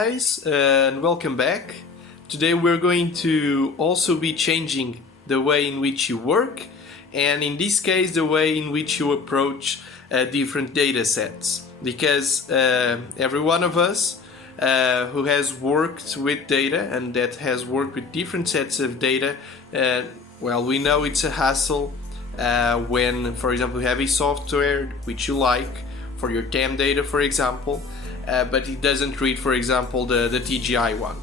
Guys, and welcome back. Today we're going to also be changing the way in which you work, and in this case the way in which you approach different data sets, because every one of us who has worked with data and that has worked with different sets of data, well, we know it's a hassle when, for example, you have a software which you like for your TAM data, for example, but it doesn't read, for example, the TGI one.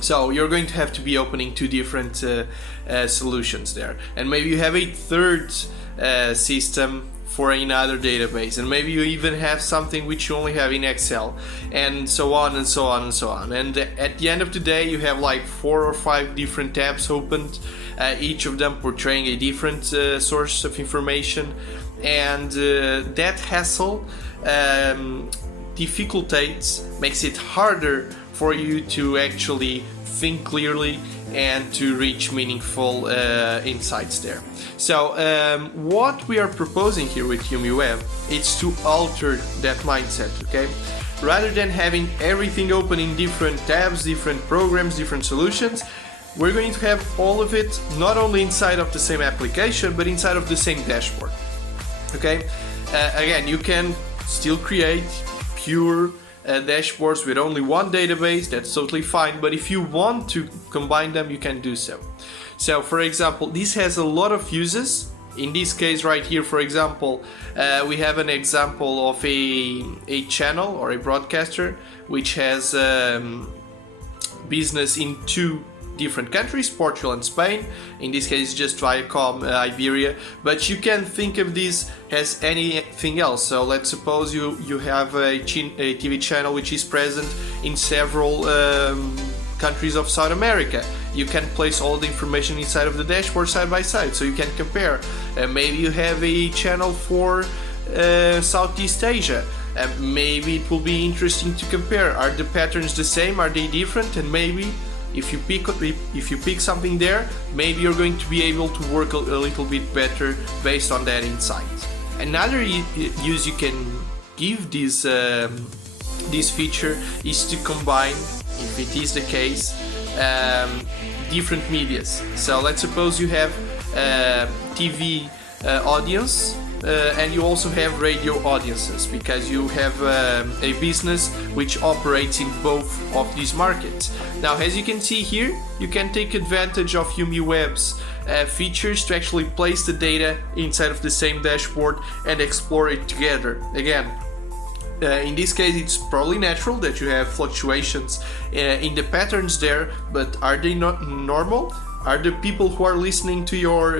So you're going to have to be opening two different solutions there, and maybe you have a third system for another database, and maybe you even have something which you only have in Excel, and so on and so on and so on. And at the end of the day, you have like 4 or 5 different tabs opened, each of them portraying a different source of information, and that hassle makes it harder for you to actually think clearly and to reach meaningful insights there. So what we are proposing here with YUMIWeb is to alter that mindset, okay? Rather than having everything open in different tabs, different programs, different solutions, we're going to have all of it not only inside of the same application, but inside of the same dashboard, okay? Again, you can still create pure dashboards with only one database, that's totally fine, but if you want to combine them, you can do so. So for example, this has a lot of uses. In this case right here, for example, we have an example of a channel or a broadcaster which has business in 2 different countries, Portugal and Spain. In this case, just Viacom Iberia, but you can think of this as anything else. So let's suppose you have a TV channel which is present in several countries of South America. You can place all the information inside of the dashboard side by side, so you can compare. Maybe you have a channel for Southeast Asia. Maybe it will be interesting to compare. Are the patterns the same? Are they different? And maybe if you pick something there, maybe you're going to be able to work a little bit better based on that insight. Another use you can give this feature is to combine, if it is the case, different medias. So let's suppose you have TV audience and you also have radio audiences, because you have a business which operates in both of these markets. Now, as you can see here, you can take advantage of YUMIWeb's features to actually place the data inside of the same dashboard and explore it together. Again, in this case, it's probably natural that you have fluctuations in the patterns there, but are they not normal? Are the people who are listening to your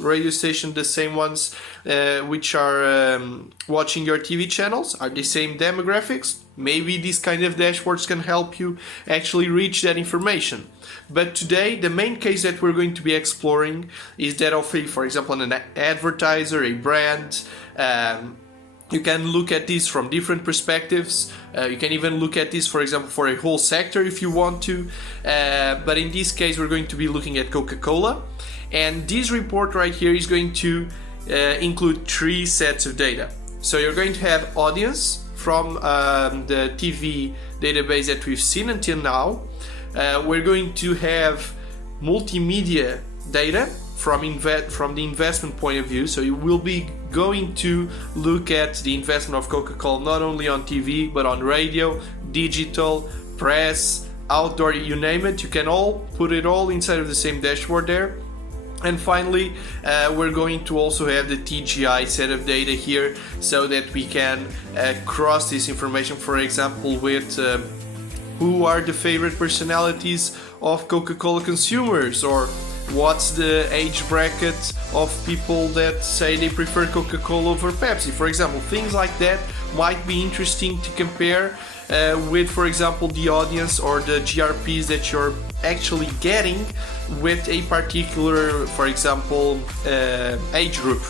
radio station the same ones which are watching your TV channels? Are the same demographics? Maybe these kind of dashboards can help you actually reach that information. But today, the main case that we're going to be exploring is that of for example, an advertiser, a brand. You can look at this from different perspectives. You can even look at this, for example, for a whole sector if you want to. But in this case, we're going to be looking at Coca-Cola. And this report right here is going to include 3 sets of data. So you're going to have audience from the TV database that we've seen until now. We're going to have multimedia data from the investment point of view. So you will be going to look at the investment of Coca-Cola not only on TV but on radio, digital, press, outdoor, you name it. You can all put it all inside of the same dashboard there. And finally, we're going to also have the TGI set of data here, so that we can cross this information, for example, with who are the favorite personalities of Coca-Cola consumers, or what's the age bracket of people that say they prefer Coca-Cola over Pepsi, for example. Things like that might be interesting to compare with, for example, the audience or the GRPs that you're actually getting with a particular, for example, age group.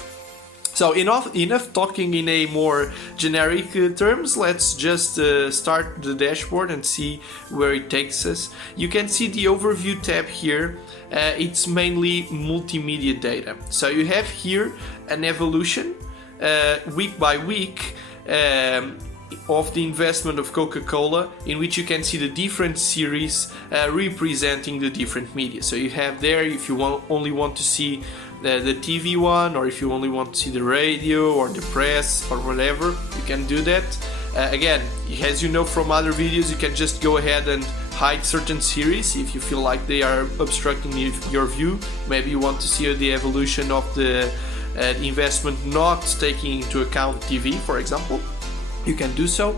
So enough talking in a more generic terms. Let's just start the dashboard and see where it takes us. You can see the overview tab here. It's mainly multimedia data. So you have here an evolution week by week of the investment of Coca-Cola, in which you can see the different series representing the different media. So you have there, if you only want to see the TV one, or if you only want to see the radio or the press or whatever, you can do that. Again, as you know from other videos, you can just go ahead and hide certain series if you feel like they are obstructing your view. Maybe you want to see the evolution of the investment not taking into account TV, for example. You can do so.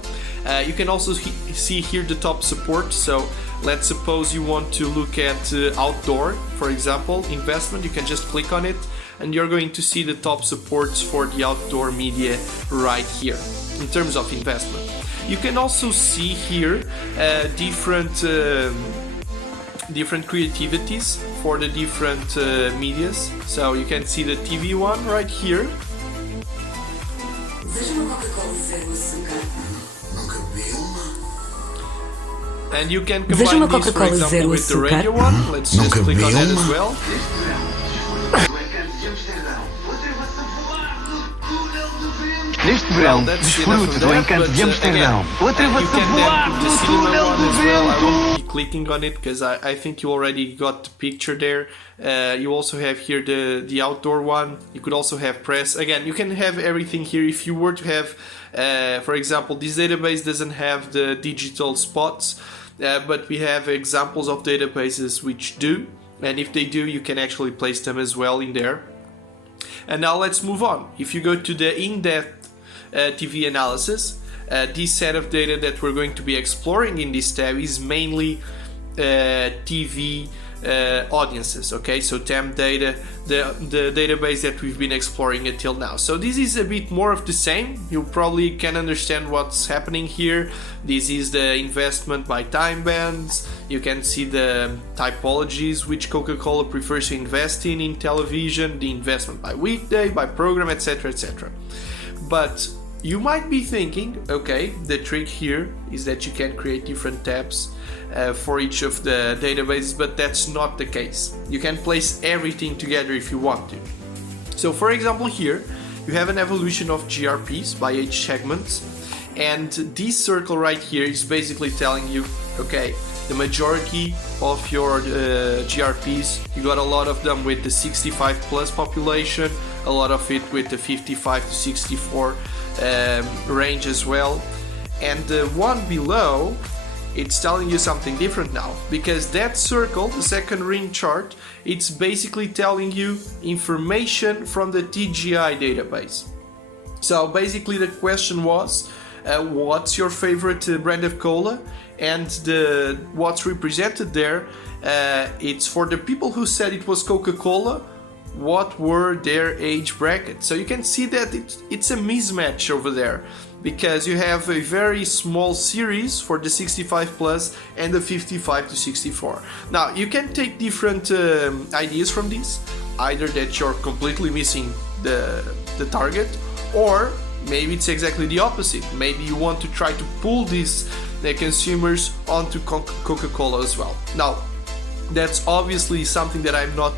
You can also see here the top support. So let's suppose you want to look at outdoor, for example, investment. You can just click on it and you're going to see the top supports for the outdoor media right here in terms of investment. You can also see here different creativities for the different medias. So you can see the TV one right here. And you can combine this, for example, with the radio one. Let's just click on that as well. Neste verão, desfrute do encanto de Amsterdão. Atreva-se a voar no túnel do vento. Clicking on it because I think you already got the picture there. You also have here the outdoor one. You could also have press. Again, you can have everything here. If you were to have, for example, this database doesn't have the digital spots, but we have examples of databases which do. And if they do, you can actually place them as well in there. And now let's move on. If you go to the in-depth TV analysis, this set of data that we're going to be exploring in this tab is mainly TV audiences. Okay, so temp data, the database that we've been exploring until now. So this is a bit more of the same. You probably can understand what's happening here. This is the investment by time bands. You can see the typologies which Coca-Cola prefers to invest in television, the investment by weekday, by program, etc, etc. But you might be thinking, okay, the trick here is that you can create different tabs for each of the databases, but that's not the case. You can place everything together if you want to. So for example here, you have an evolution of GRPs by age segments, and this circle right here is basically telling you, okay, the majority of your GRPs, you got a lot of them with the 65 plus population, a lot of it with the 55 to 64 range as well. And the one below, it's telling you something different now, because that circle, the second ring chart, it's basically telling you information from the TGI database. So basically the question was, what's your favorite brand of cola? And what's represented there, it's for the people who said it was Coca-Cola, what were their age brackets. So you can see that it's a mismatch over there, because you have a very small series for the 65 plus and the 55 to 64. Now you can take different ideas from this, either that you're completely missing the target, or maybe it's exactly the opposite. Maybe you want to try to pull these consumers onto Coca-Cola as well. Now that's obviously something that I'm not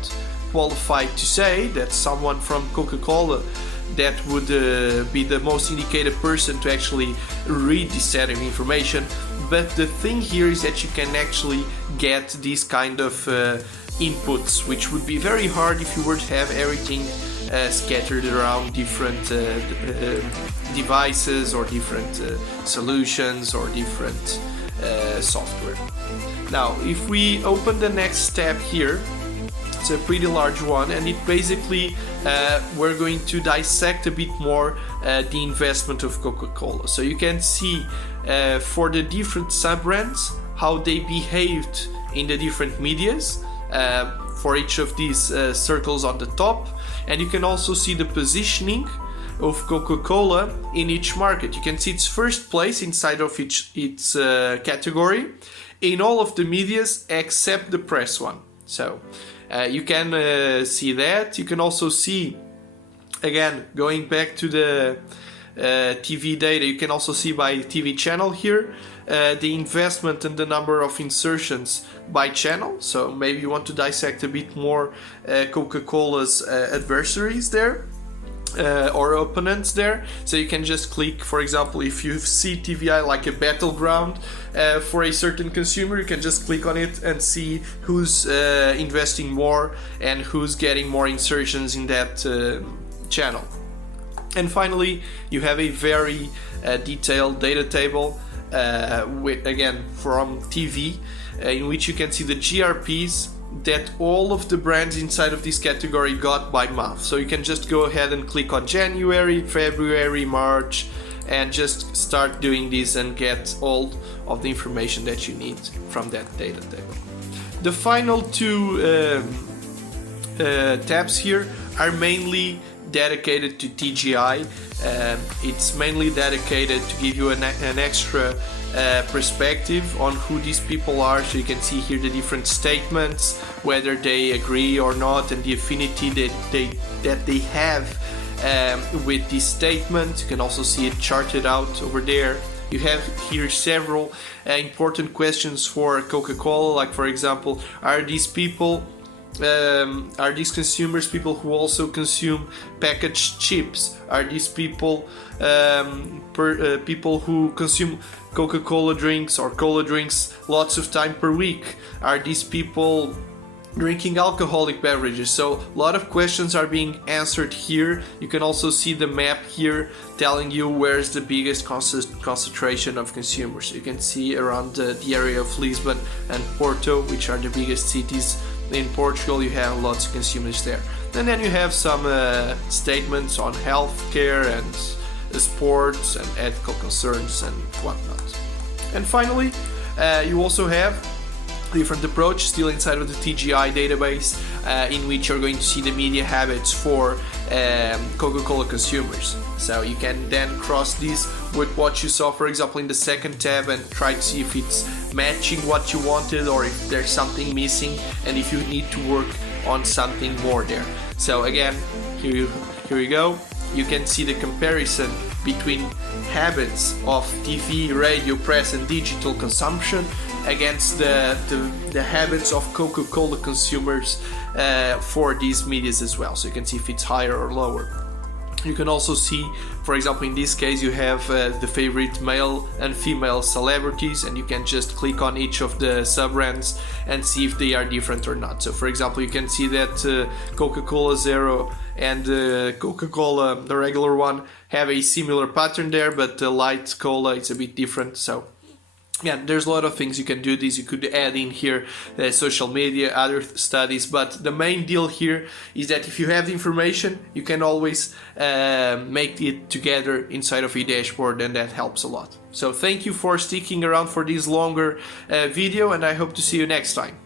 qualified to say. That's someone from Coca-Cola that would be the most indicated person to actually read this set of information. But the thing here is that you can actually get these kind of inputs, which would be very hard if you were to have everything scattered around different devices or different solutions or different software. Now if we open the next tab here, it's a pretty large one, and it basically we're going to dissect a bit more the investment of Coca-Cola. So you can see for the different sub-brands how they behaved in the different medias for each of these circles on the top, and you can also see the positioning of Coca-Cola in each market. You can see its first place inside of its category in all of the medias except the press one. So you can see that. You can also see, again, going back to the TV data, you can also see by TV channel here the investment and the number of insertions by channel. So maybe you want to dissect a bit more Coca-Cola's adversaries there. or opponents there, so you can just click, for example, if you see TVI like a battleground for a certain consumer, you can just click on it and see who's investing more and who's getting more insertions in that channel. And finally, you have a very detailed data table with, again, from TV, in which you can see the GRPs that all of the brands inside of this category got by month. So you can just go ahead and click on January, February, March, and just start doing this and get all of the information that you need from that data table. The final two tabs here are mainly dedicated to TGI. It's mainly dedicated to give you an extra perspective on who these people are, so you can see here the different statements, whether they agree or not, and the affinity that they have with this statement. You can also see it charted out over there. You have here several important questions for Coca-Cola, like for example, are these people are these consumers people who also consume packaged chips? Are these people people who consume Coca-Cola drinks or cola drinks lots of time per week? Are these people drinking alcoholic beverages? So a lot of questions are being answered here. You can also see the map here telling you where's the biggest concentration of consumers. You can see around the area of Lisbon and Porto, which are the biggest cities in Portugal. You have lots of consumers there. And then you have some statements on healthcare and sports and ethical concerns and whatnot. And finally, you also have different approach still inside of the TGI database, in which you're going to see the media habits for Coca-Cola consumers. So you can then cross this with what you saw, for example, in the second tab, and try to see if it's matching what you wanted or if there's something missing and if you need to work on something more there. So again, here you go. You can see the comparison between habits of TV, radio, press and digital consumption against the habits of Coca-Cola consumers for these medias as well. So you can see if it's higher or lower. You can also see, for example, in this case you have the favorite male and female celebrities, and you can just click on each of the sub-brands and see if they are different or not. So for example, you can see that Coca-Cola Zero and Coca-Cola, the regular one, have a similar pattern there, but the light cola is a bit different. So yeah, there's a lot of things you can do this. You could add in here social media, other studies, but the main deal here is that if you have the information, you can always make it together inside of a dashboard, and that helps a lot. So thank you for sticking around for this longer video, and I hope to see you next time.